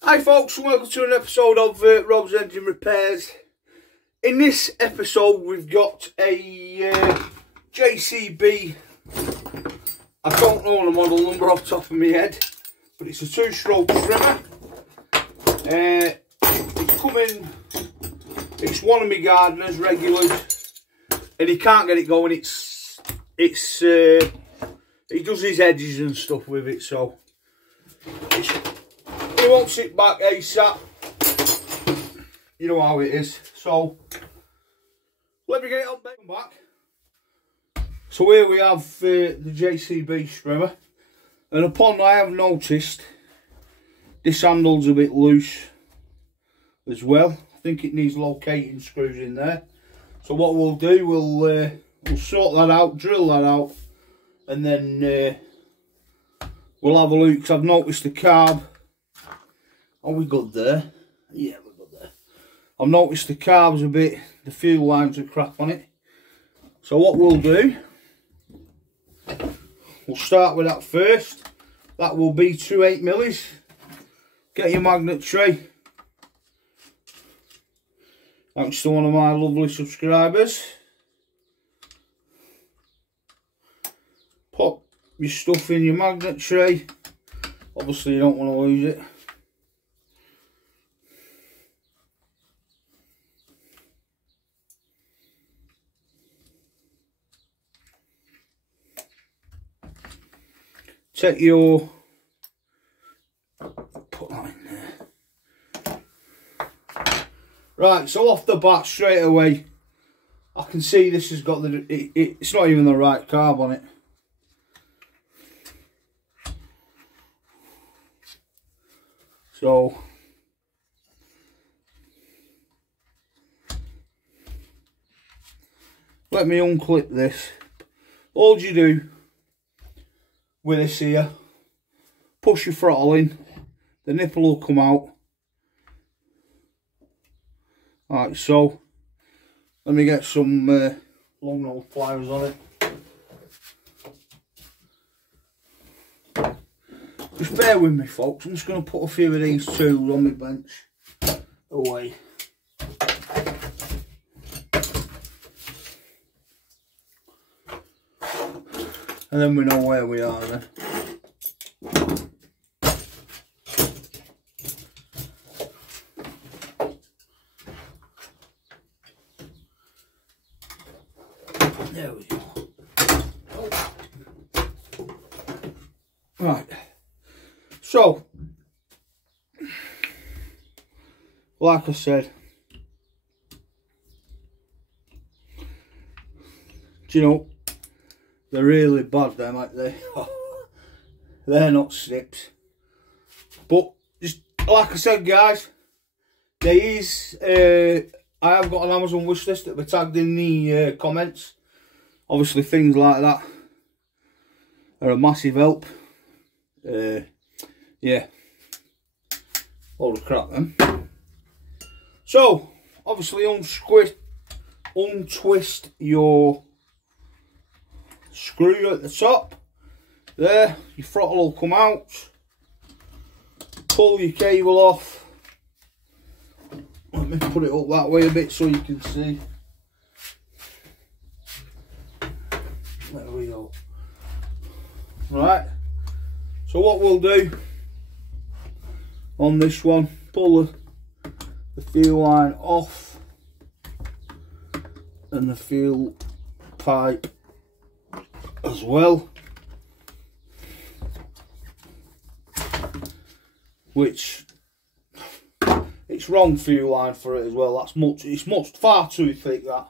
Hi folks, and welcome to an episode of Rob's Engine Repairs. In this episode we've got a JCB, I don't know the model number off the top of my head, but it's a 2-stroke trimmer. It's coming, it's one of my gardeners regulars, and he can't get it going. He does his edges and stuff with it, so he won't sit back ASAP. You know how it is. So let me get it on back. So here we have the JCB strimmer, and upon I have noticed this handle's a bit loose as well. I think it needs locating screws in there. So what we'll do, we'll sort that out, drill that out, and then we'll have a look. Because I've noticed the carb. Are we good there? Yeah, we're good there. I've noticed the carb's a bit, the fuel lines are crap on it. So what we'll do, we'll start with that first. That will be 2 8mm. Get your magnet tray. Thanks to one of my lovely subscribers. Pop your stuff in your magnet tray. Obviously you don't want to lose it. Take your, put that in there. Right, so off the bat straight away, I can see this has got it's not even the right carb on it. So let me unclip this. All you do with this here, push your throttle in, the nipple will come out. Like so. Let me get some long nose pliers on it. Just bear with me folks, I'm just going to put a few of these tools on my bench away. And then we know where we are then. There we go. Right. So, like I said, do you know, they're really bad, them, like they're not snips. But just like I said, guys, there is I have got an Amazon wish list that were tagged in the comments. Obviously things like that are a massive help. Yeah, load of crap then. So obviously untwist your screw at the top there, your throttle will come out. Pull your cable off. Let me put it up that way a bit so you can see. There we go. Right, so what we'll do on this one, pull the fuel line off and the fuel pipe as well, which it's wrong fuel line for it as well. It's far too thick, that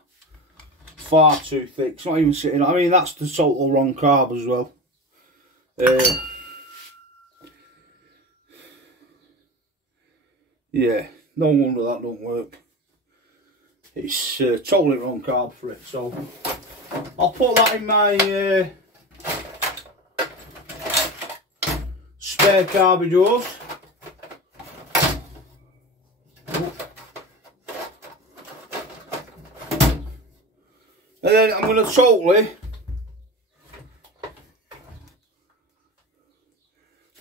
far too thick. It's not even sitting, I mean that's the total wrong carb as well. Yeah, no wonder that don't work. It's totally wrong carb for it. So I'll put that in my spare carburetors. And then I'm going to totally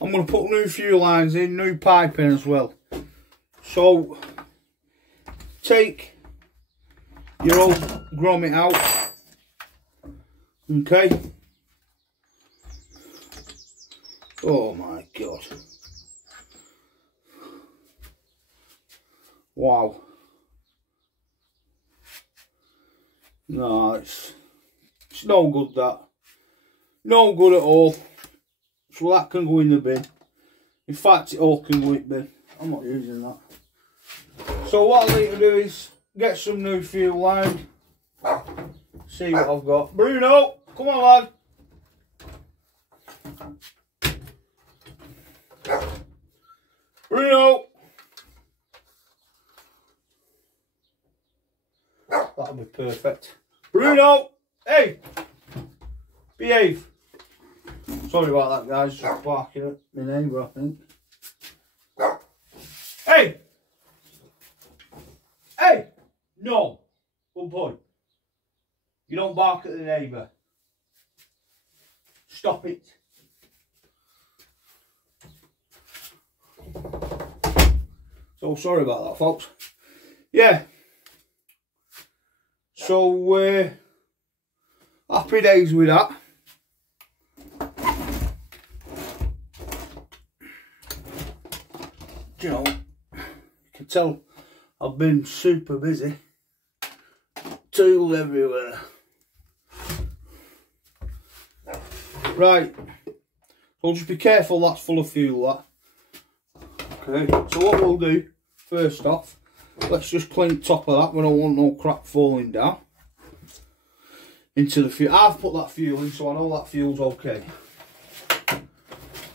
I'm going to put new fuel lines in, new pipe in as well. So take your old grommet out, okay. Oh my god, wow. No, it's no good, that. No good at all. So that can go in the bin. In fact, it all can go in the bin. I'm not using that. So what I need to do is get some new fuel line. See what I've got. Bruno, come on lad. Bruno. That'll be perfect. Bruno, hey, behave. Sorry about that, guys. Just barking at my neighbour, I think. Hey, hey, no, good boy. You don't bark at the neighbour. Stop it. So sorry about that, folks. Yeah. So happy days with that. You know, you can tell I've been super busy. Tool everywhere. Right, so just be careful, that's full of fuel, that. Okay, so what we'll do, first off, let's just clean the top of that. We don't want no crap falling down into the fuel. I've put that fuel in, so I know that fuel's okay.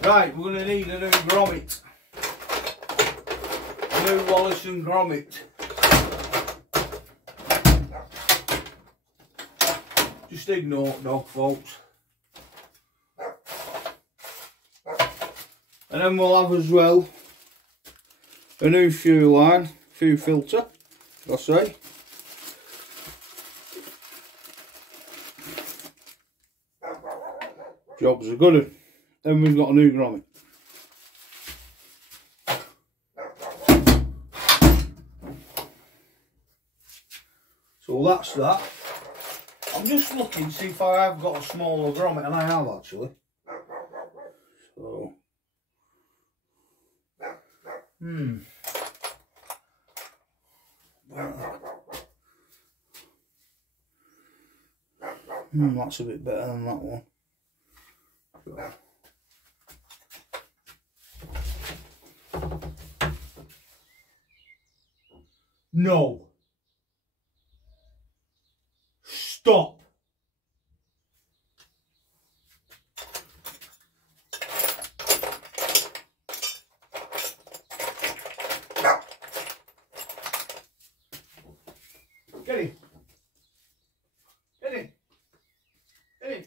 Right, we're going to need a new grommet. A new Wallace and grommet. Just ignore it though, folks. And then we'll have as well a new fuel line, fuel filter, I say. Job's a good one. Then we've got a new grommet. So that's that. I'm just looking to see if I have got a smaller grommet, and I have actually. So. That's a bit better than that one. No. Stop. Get in. Get in. Get in.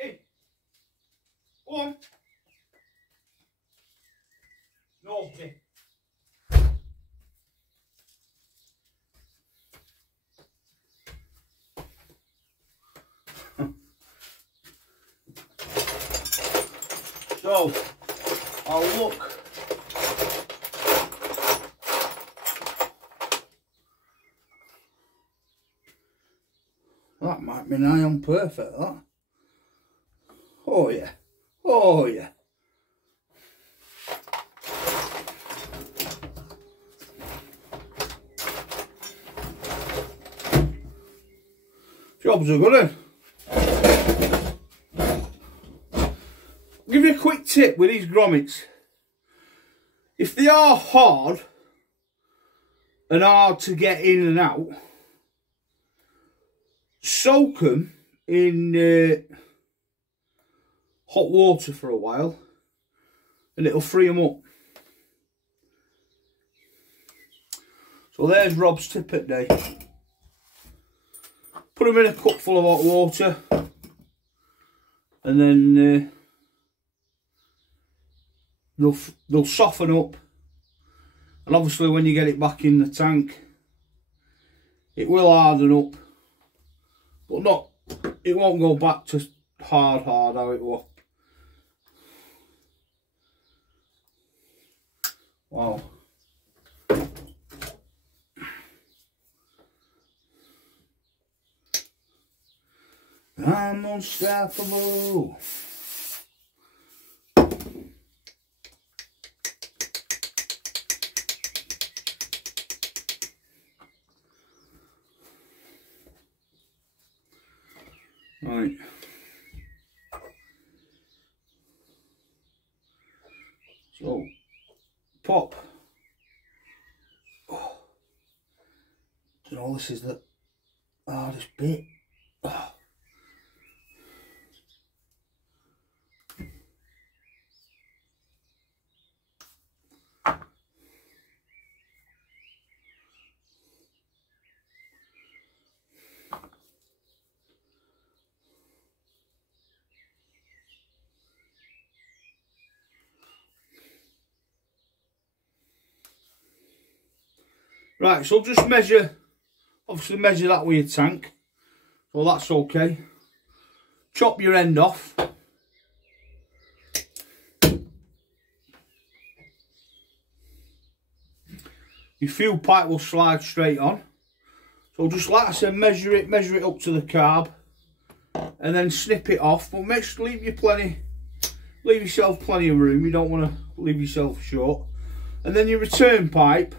In. Go on. No, get in. So, I'll look. That might be nigh on perfect, that. Oh yeah. Oh yeah. Job's a good one. Give you a quick tip with these grommets. If they are hard and hard to get in and out, soak them in hot water for a while and it'll free them up. So there's Rob's tip at day. Put them in a cup full of hot water and then they'll soften up, and obviously when you get it back in the tank it will harden up, but it won't go back to hard how it was. Wow, I'm unstoppable. Right. So, pop. Oh. You know, this is the hardest bit. Oh. Right, so just measure, obviously measure that with your tank, so that's okay. Chop your end off. Your fuel pipe will slide straight on. So just like I said, measure it up to the carb, and then snip it off. But make sure leave yourself plenty of room. You don't want to leave yourself short. And then your return pipe,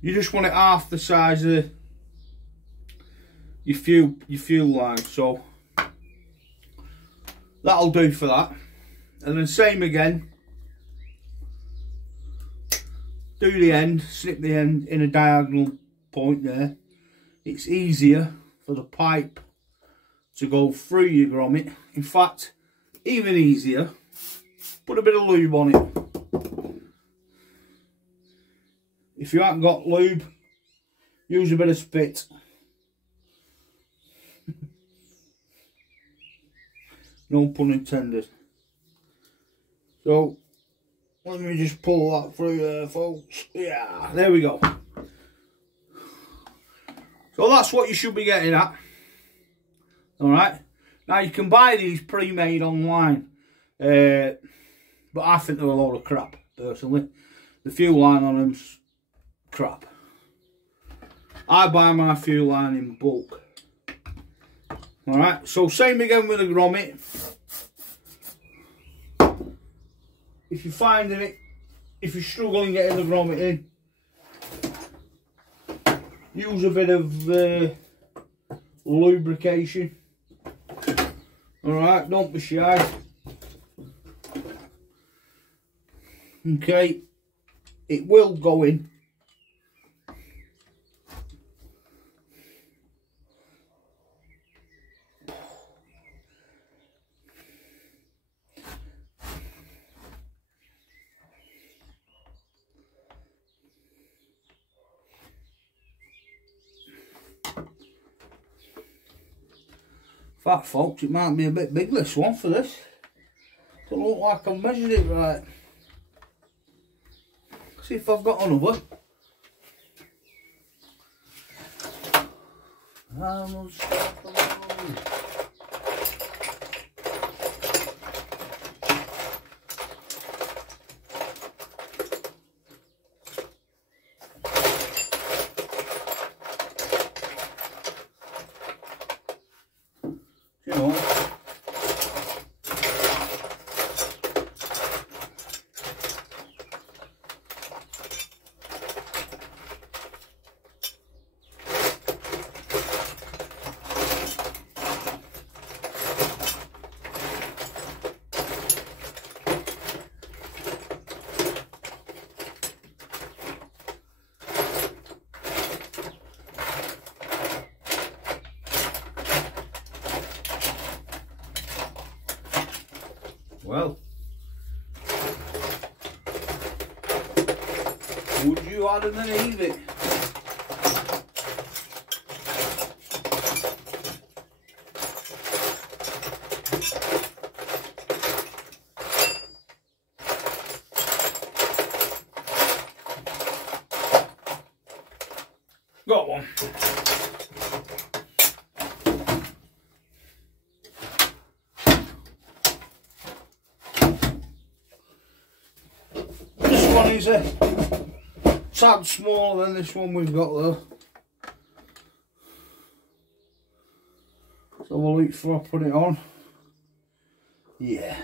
you just want it half the size of your fuel line, so that'll do for that. And then same again, do the end, snip the end in a diagonal point there. It's easier for the pipe to go through your grommet. In fact, even easier, put a bit of lube on it. If you haven't got lube, use a bit of spit. No pun intended. So, let me just pull that through there, folks. Yeah, there we go. So that's what you should be getting at. Alright. Now you can buy these pre-made online. But I think they're a load of crap, personally. The fuel line on them's crap. I buy my fuel line in bulk. Alright, so same again with the grommet. If you're finding it, if you're struggling getting the grommet in, use a bit of lubrication. Alright, don't be shy. Okay, it will go in. In fact, folks, it might be a bit big, this one, for this. Doesn't look like I've measured it right. See if I've got another. I'm unstoppable. You know. Well, would you add and then leave it? Got one. One is a tad smaller than this one we've got though. have a look before I put it on. Yeah.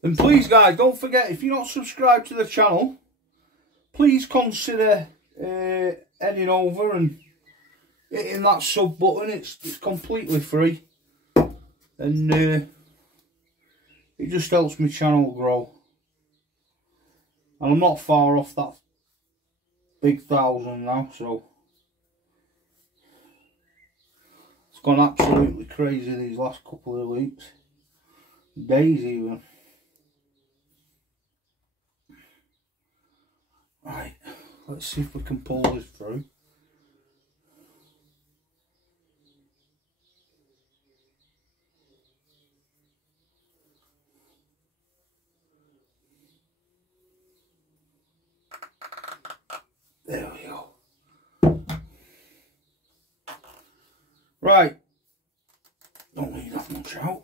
And please guys, don't forget, if you're not subscribed to the channel, please consider heading over and hitting that sub button. It's completely free, and it just helps my channel grow. And I'm not far off that big 1,000 now, so it's gone absolutely crazy these last couple of weeks, days even. Right, let's see if we can pull this through. There we go. Right, don't need that much out.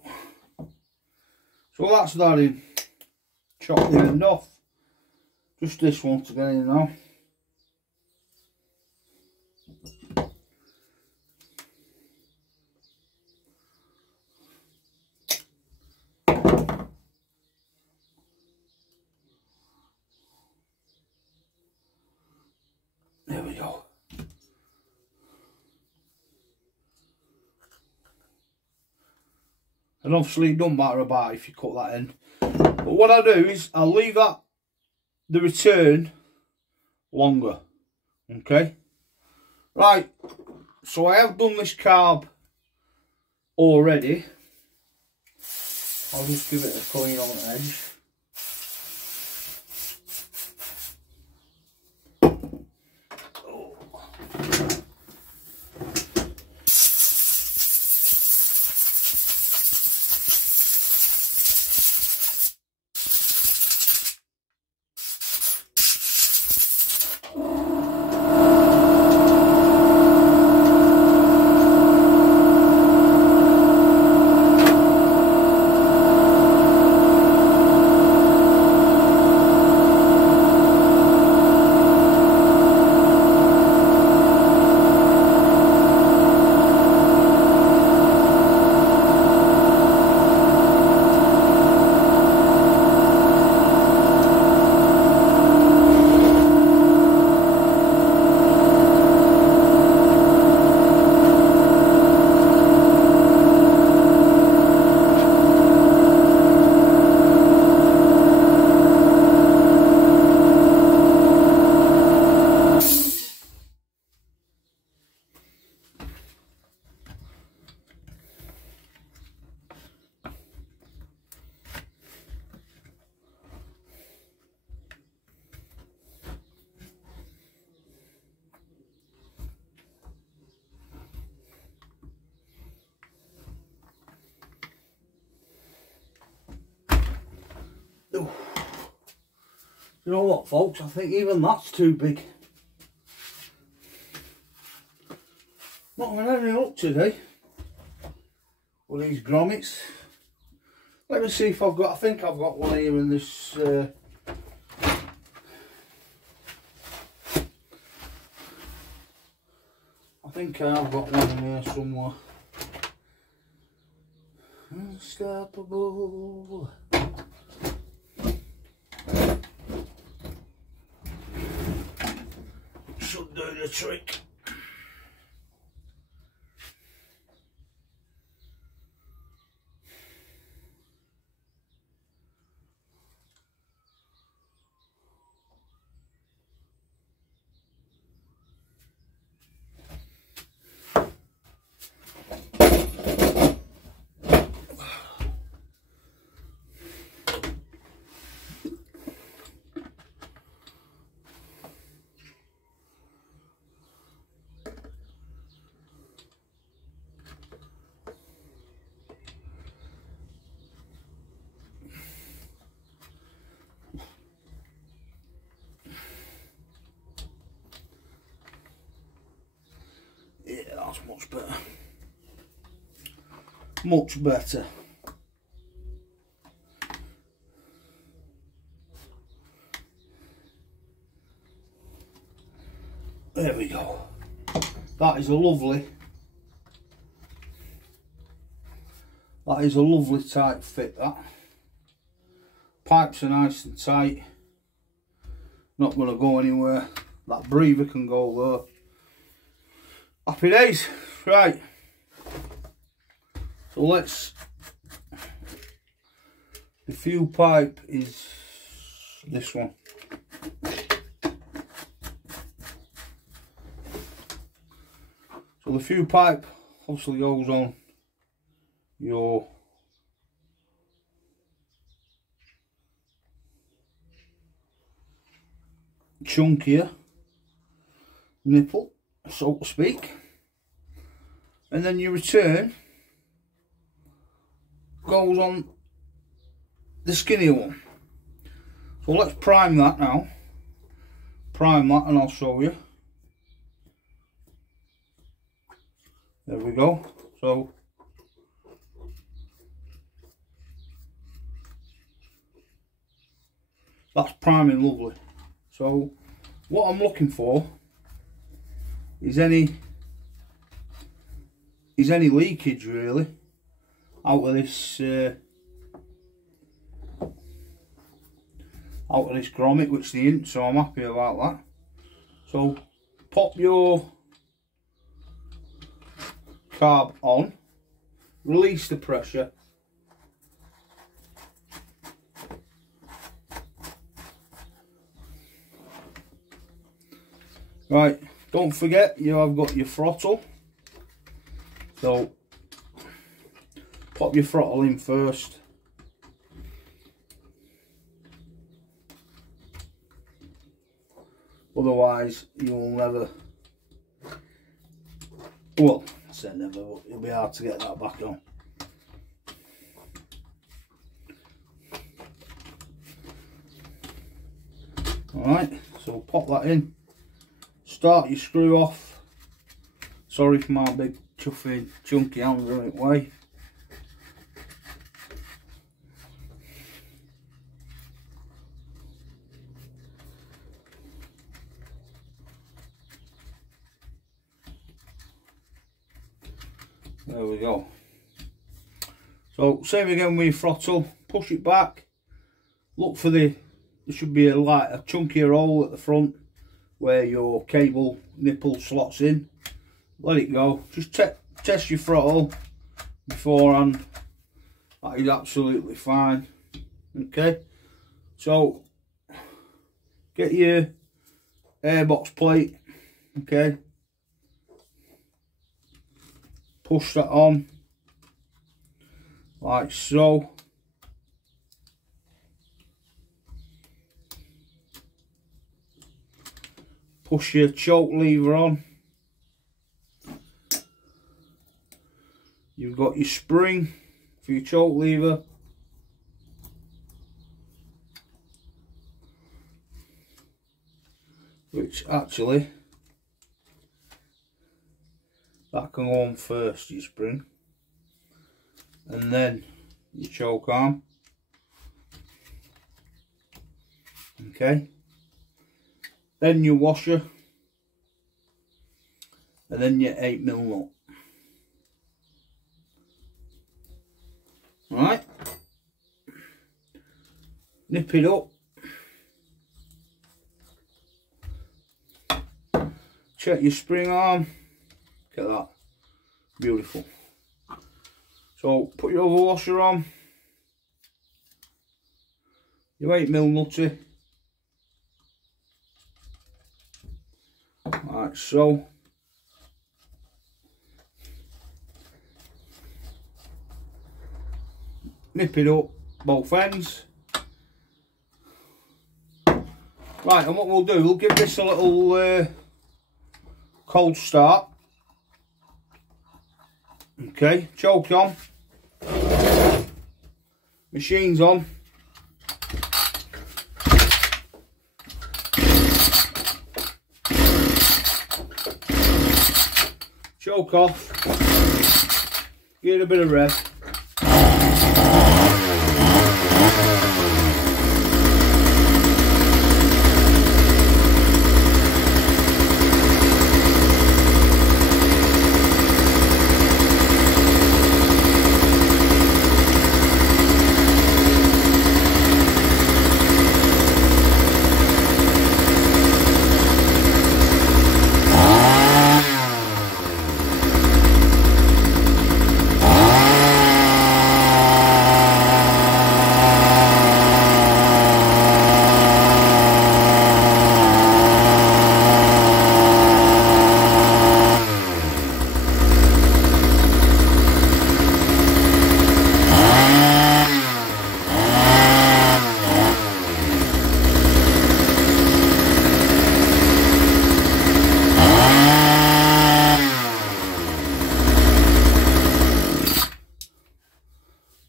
So that's that in. Chop the end off. Just this one to get in now. There we go. And obviously it don't matter about if you cut that end. But what I do is I'll leave that, the return, longer. Okay. Right. So I have done this carb already. I'll just give it a clean on the edge. You know what, folks, I think even that's too big. Not having any luck today with these grommets. Let me see if I've got, I think I've got one here in this I think I have got one in here somewhere. Unstoppable. Should do the trick. That's much better. Much better. There we go. That is a lovely tight fit, that. Pipes are nice and tight. Not going to go anywhere. That breather can go there. Happy days. Right. So let's... The fuel pipe is this one. So the fuel pipe obviously goes on your chunkier nipple, so to speak, and then your return goes on the skinnier one. So let's prime that now. Prime that and I'll show you. There we go. So that's priming lovely. So what I'm looking for is any leakage really out of this grommet, which there isn't, so I'm happy about that. So pop your carb on, release the pressure, right, don't forget you have got your throttle, so pop your throttle in first. Otherwise you'll never, well, I say never, but it'll be hard to get that back on. Alright, so pop that in, start your screw off. Sorry for my big chuffy chunky hand running away. There we go. So same again with your throttle, push it back, look for there should be a chunkier hole at the front where your cable nipple slots in. Let it go, just test your throttle beforehand, that is absolutely fine. Okay, so get your airbox plate, okay, push that on like so. Push your choke lever on. You've got your spring for your choke lever. Which actually, that can go on first, your spring. And then your choke arm. Okay. Then your washer. And then your 8mm nut. Right. Nip it up. Check your spring arm. Look at that. Beautiful. So put your other washer on. Your 8mm nutty. Like so. Nip it up both ends. Right, and what we'll do, we'll give this a little cold start. Okay, choke on. Machine's on. choke off, give it a bit of rev.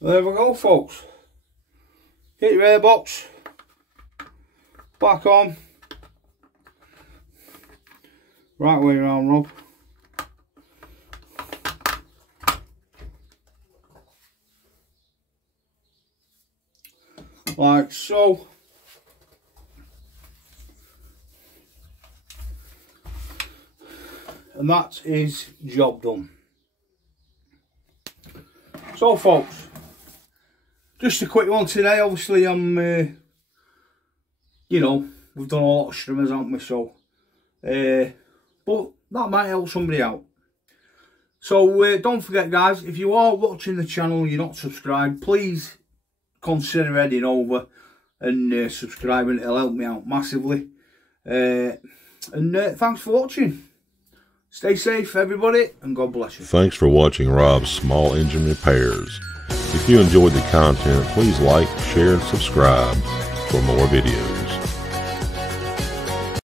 There we go, folks. Get your air box back on. Right way around, Rob. Like so. And that is job done. So, folks, just a quick one today. Obviously, I'm, you know, we've done a lot of strimmers, haven't we? So, but that might help somebody out. So, don't forget, guys, if you are watching the channel and you're not subscribed, please consider heading over and subscribing. It'll help me out massively. And thanks for watching. Stay safe, everybody, and God bless you. Thanks for watching Rob's Small Engine Repairs. If you enjoyed the content, please like, share, and subscribe for more videos.